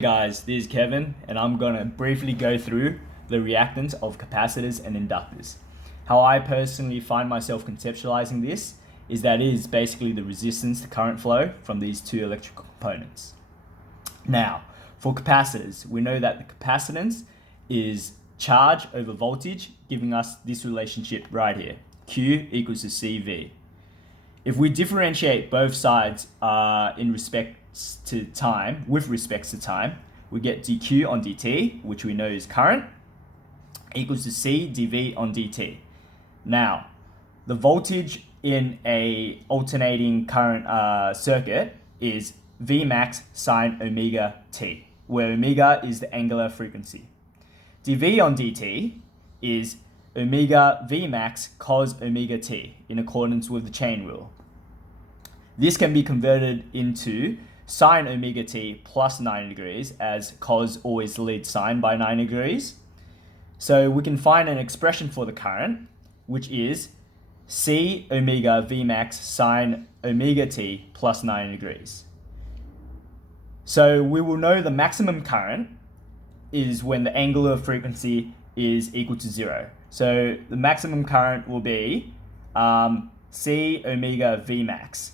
Guys, this is Kevin and I'm going to briefly go through the reactance of capacitors and inductors. How I personally find myself conceptualizing this is that it is basically the resistance to current flow from these two electrical components. Now, for capacitors, we know that the capacitance is charge over voltage, giving us this relationship right here, Q equals to CV. If we differentiate both sides with respect to time, we get dq on dt, which we know is current, equals to C dV on dt. Now, the voltage in a alternating current circuit is Vmax sine omega t, where omega is the angular frequency. dV on dt is omega Vmax cos omega t in accordance with the chain rule. This can be converted into sine omega t plus 90 degrees, as cos always leads sine by 90 degrees. So we can find an expression for the current, which is C omega Vmax sine omega t plus 90 degrees. So we will know the maximum current is when the angular frequency is equal to 0. So the maximum current will be C omega Vmax.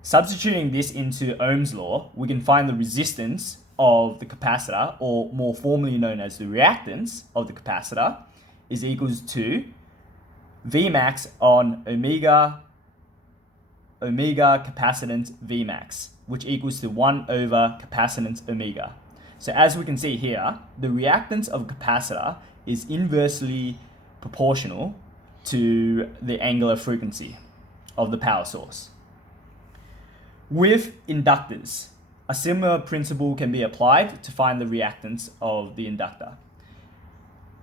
Substituting this into Ohm's law, we can find the resistance of the capacitor, or more formally known as the reactance of the capacitor, is equals to Vmax on omega capacitance Vmax, which equals to 1 over capacitance omega. So as we can see here, the reactance of a capacitor is inversely proportional to the angular frequency of the power source. With inductors, a similar principle can be applied to find the reactance of the inductor.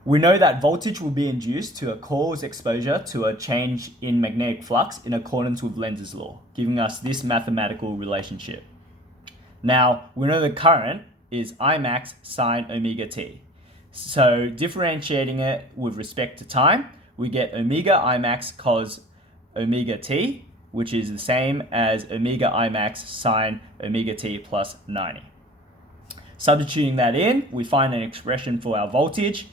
We know that voltage will be induced to a coil's exposure to a change in magnetic flux in accordance with Lenz's law, giving us this mathematical relationship. Now, we know the current is Imax sine omega t. So differentiating it with respect to time, we get omega Imax cos omega t, which is the same as omega Imax sine omega t plus 90. Substituting that in, we find an expression for our voltage.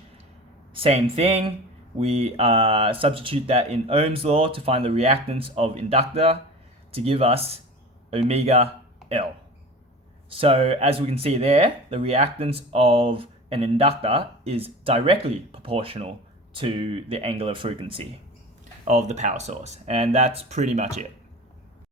Same thing, we substitute that in Ohm's law to find the reactance of inductor to give us omega L. So as we can see there, the reactance of an inductor is directly proportional to the angular frequency of the power source. And that's pretty much it.